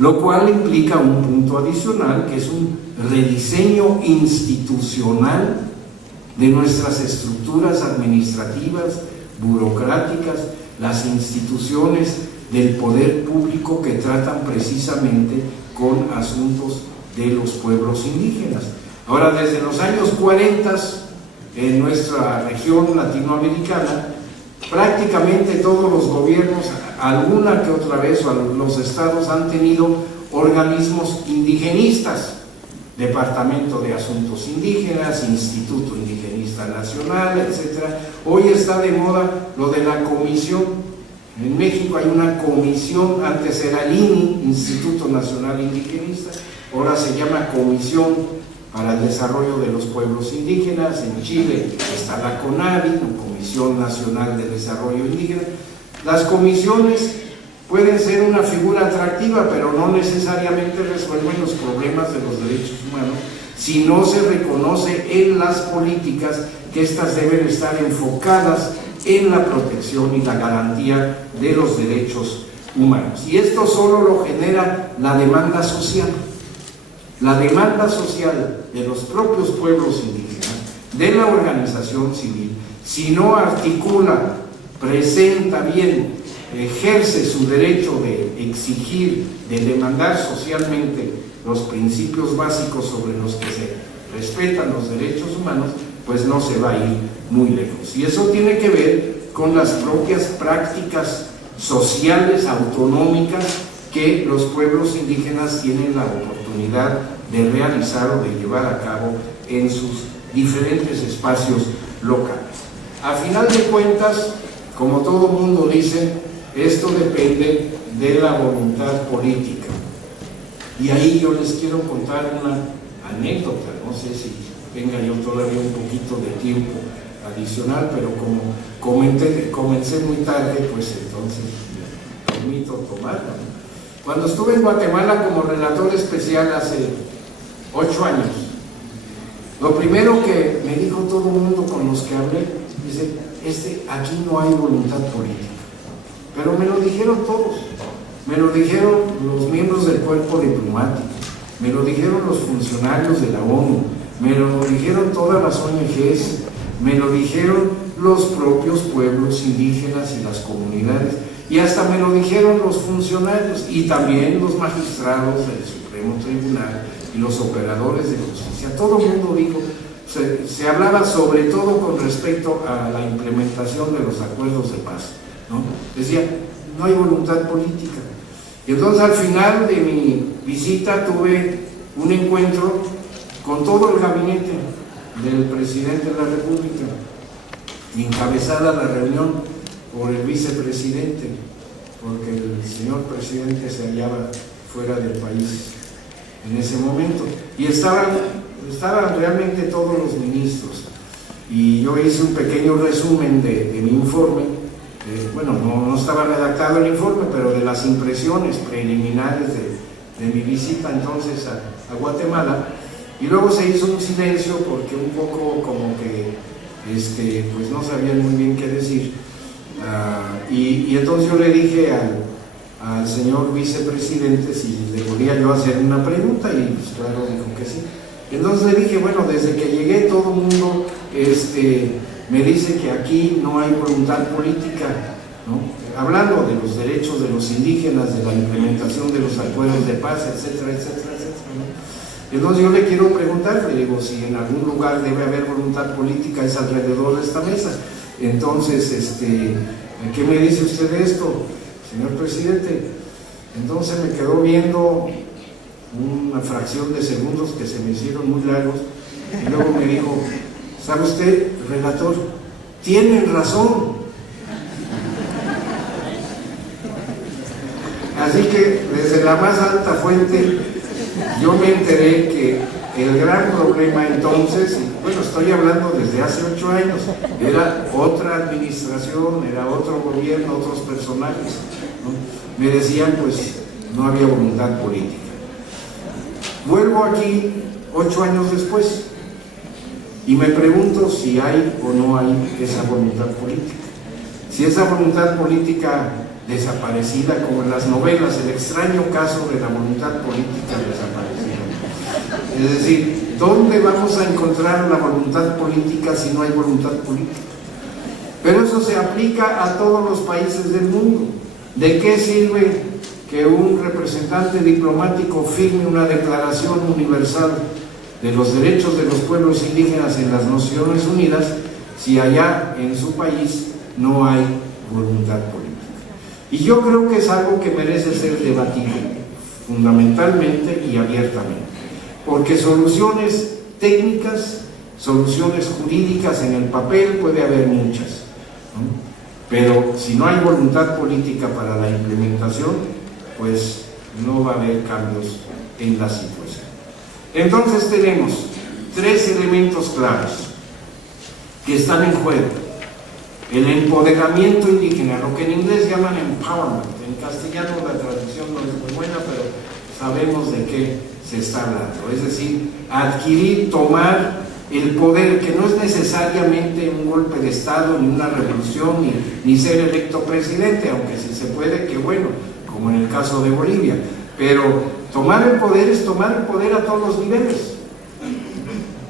lo cual implica un punto adicional, que es un rediseño institucional de nuestras estructuras administrativas, burocráticas, las instituciones del poder público que tratan precisamente con asuntos de los pueblos indígenas. Ahora, desde los años 40, en nuestra región latinoamericana, prácticamente todos los gobiernos, alguna que otra vez, o los estados han tenido organismos indigenistas, Departamento de Asuntos Indígenas, Instituto Indigenista Nacional, etc. Hoy está de moda lo de la comisión. En México hay una comisión, antes era el INI, Instituto Nacional Indigenista, ahora se llama Comisión para el Desarrollo de los Pueblos Indígenas. En Chile está la CONADI, Comisión Nacional de Desarrollo Indígena. Las comisiones pueden ser una figura atractiva, pero no necesariamente resuelven los problemas de los derechos humanos si no se reconoce en las políticas que éstas deben estar enfocadas en la protección y la garantía de los derechos humanos. Y esto solo lo genera la demanda social. La demanda social de los propios pueblos indígenas, de la organización civil, si no articula, presenta bien, ejerce su derecho de exigir, de demandar socialmente los principios básicos sobre los que se respetan los derechos humanos, pues no se va a ir muy lejos. Y eso tiene que ver con las propias prácticas sociales autonómicas que los pueblos indígenas tienen la oportunidad de realizar o de llevar a cabo en sus diferentes espacios locales. A final de cuentas, como todo mundo dice, esto depende de la voluntad política. Y ahí yo les quiero contar una anécdota, no sé si tenga yo todavía un poquito de tiempo adicional, pero como comencé muy tarde, pues entonces me permito tomarla. Cuando estuve en Guatemala como relator especial hace 8 años, lo primero que me dijo todo el mundo con los que hablé, dice, aquí no hay voluntad política. Pero me lo dijeron todos, me lo dijeron los miembros del cuerpo diplomático, me lo dijeron los funcionarios de la ONU, me lo dijeron todas las ONGs, me lo dijeron los propios pueblos indígenas y las comunidades, y hasta me lo dijeron los funcionarios y también los magistrados del Supremo Tribunal y los operadores de justicia. Todo el mundo dijo, se hablaba sobre todo con respecto a la implementación de los acuerdos de paz, ¿no? Decía, no hay voluntad política. Y entonces al final de mi visita tuve un encuentro con todo el gabinete del presidente de la República, encabezada la reunión por el vicepresidente, porque el señor presidente se hallaba fuera del país en ese momento, y estaban realmente todos los ministros, y yo hice un pequeño resumen de mi informe. Bueno, no estaba redactado el informe, pero de las impresiones preliminares de mi visita entonces a Guatemala, y luego se hizo un silencio porque un poco como que pues no sabían muy bien qué decir, y entonces yo le dije al señor vicepresidente si le podía yo hacer una pregunta, y pues claro, dijo que sí. Entonces le dije, bueno, desde que llegué todo el mundo me dice que aquí no hay voluntad política, ¿no? Hablando de los derechos de los indígenas, de la implementación de los acuerdos de paz, etcétera, etcétera, etcétera, ¿no? Entonces yo le quiero preguntar, le digo, si en algún lugar debe haber voluntad política es alrededor de esta mesa. Entonces, ¿qué me dice usted de esto, señor presidente? Entonces me quedó viendo una fracción de segundos que se me hicieron muy largos, y luego me dijo, ¿sabe usted, relator? Tienen razón. Así que desde la más alta fuente yo me enteré que el gran problema entonces, bueno, estoy hablando desde hace 8 años, era otra administración, era otro gobierno, otros personajes, ¿no? Me decían, pues, no había voluntad política. Vuelvo aquí 8 años después y me pregunto si hay o no hay esa voluntad política. Si esa voluntad política desaparecida, como en las novelas, el extraño caso de la voluntad política desaparecida. Es decir, ¿dónde vamos a encontrar la voluntad política si no hay voluntad política? Pero eso se aplica a todos los países del mundo. ¿De qué sirve que un representante diplomático firme una declaración universal de los derechos de los pueblos indígenas en las Naciones Unidas si allá en su país no hay voluntad política? Y yo creo que es algo que merece ser debatido fundamentalmente y abiertamente, porque soluciones técnicas, soluciones jurídicas en el papel puede haber muchas, ¿no? Pero si no hay voluntad política para la implementación, pues no va a haber cambios en la situación. Entonces tenemos tres elementos claros que están en juego: el empoderamiento indígena, lo que en inglés llaman empowerment. En castellano la traducción no es muy buena, pero sabemos de qué se está hablando. Es decir, adquirir, tomar el poder, que no es necesariamente un golpe de Estado, ni una revolución, ni ser electo presidente, aunque si se puede, qué bueno, como en el caso de Bolivia. Pero tomar el poder es tomar el poder a todos los niveles,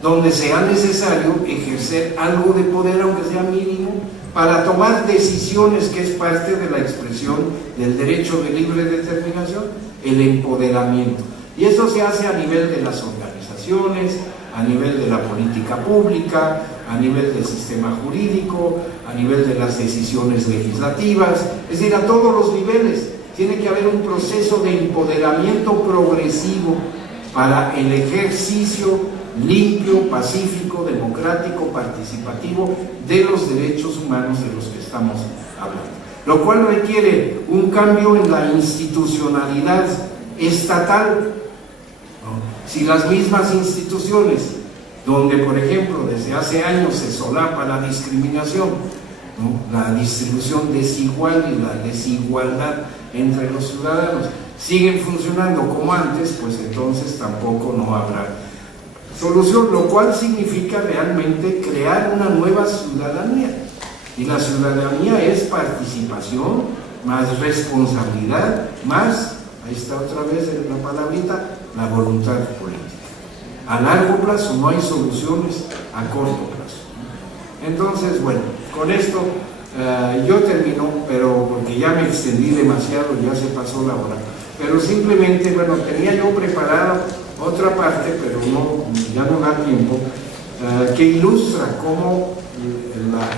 donde sea necesario ejercer algo de poder, aunque sea mínimo, para tomar decisiones, que es parte de la expresión del derecho de libre determinación, el empoderamiento. Y eso se hace a nivel de las organizaciones, a nivel de la política pública, a nivel del sistema jurídico, a nivel de las decisiones legislativas, es decir, a todos los niveles. Tiene que haber un proceso de empoderamiento progresivo para el ejercicio limpio, pacífico, democrático, participativo de los derechos humanos de los que estamos hablando. Lo cual requiere un cambio en la institucionalidad estatal. Si las mismas instituciones, donde por ejemplo desde hace años se solapa la discriminación, ¿no?, la distribución desigual y la desigualdad entre los ciudadanos, siguen funcionando como antes, pues entonces tampoco no habrá solución, lo cual significa realmente crear una nueva ciudadanía. Y la ciudadanía es participación, más responsabilidad, más, ahí está otra vez la palabrita, la voluntad política. A largo plazo no hay soluciones a corto plazo. Entonces, bueno, con esto yo termino, pero porque ya me extendí demasiado, ya se pasó la hora. Pero simplemente, bueno, tenía yo preparada otra parte, pero no, ya no da tiempo, que ilustra cómo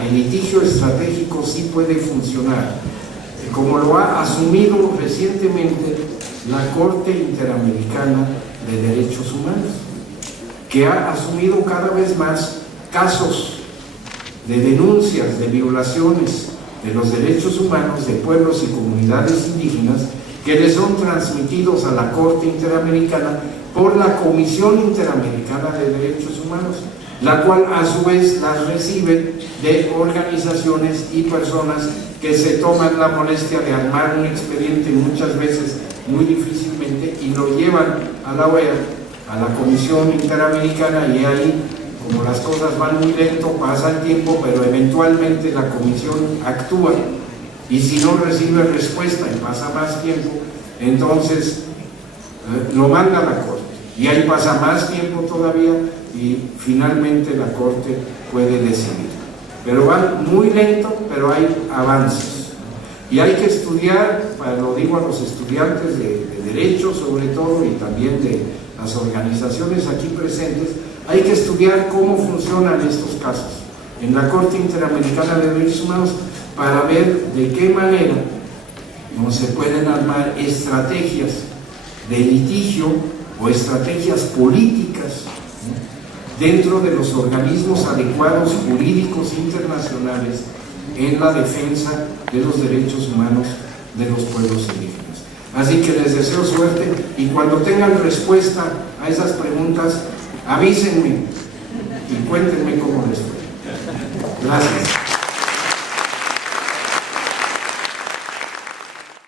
el litigio estratégico sí puede funcionar, como lo ha asumido recientemente la Corte Interamericana de Derechos Humanos, que ha asumido cada vez más casos de denuncias, de violaciones de los derechos humanos de pueblos y comunidades indígenas, que les son transmitidos a la Corte Interamericana por la Comisión Interamericana de Derechos Humanos, la cual a su vez las recibe de organizaciones y personas que se toman la molestia de armar un expediente, muchas veces muy difícilmente, y lo llevan a la OEA, a la Comisión Interamericana, y ahí, como las cosas van muy lento, pasa el tiempo, pero eventualmente la Comisión actúa, y si no recibe respuesta y pasa más tiempo, entonces lo manda a la Corte, y ahí pasa más tiempo todavía, y finalmente la Corte puede decidir. Pero van muy lento, pero hay avances. Y hay que estudiar, lo digo a los estudiantes de Derecho sobre todo, y también de las organizaciones aquí presentes, hay que estudiar cómo funcionan estos casos en la Corte Interamericana de Derechos Humanos para ver de qué manera no se pueden armar estrategias de litigio o estrategias políticas, ¿no?, dentro de los organismos adecuados jurídicos internacionales en la defensa de los derechos humanos de los pueblos indígenas. Así que les deseo suerte, y cuando tengan respuesta a esas preguntas, avísenme y cuéntenme cómo les fue. Gracias.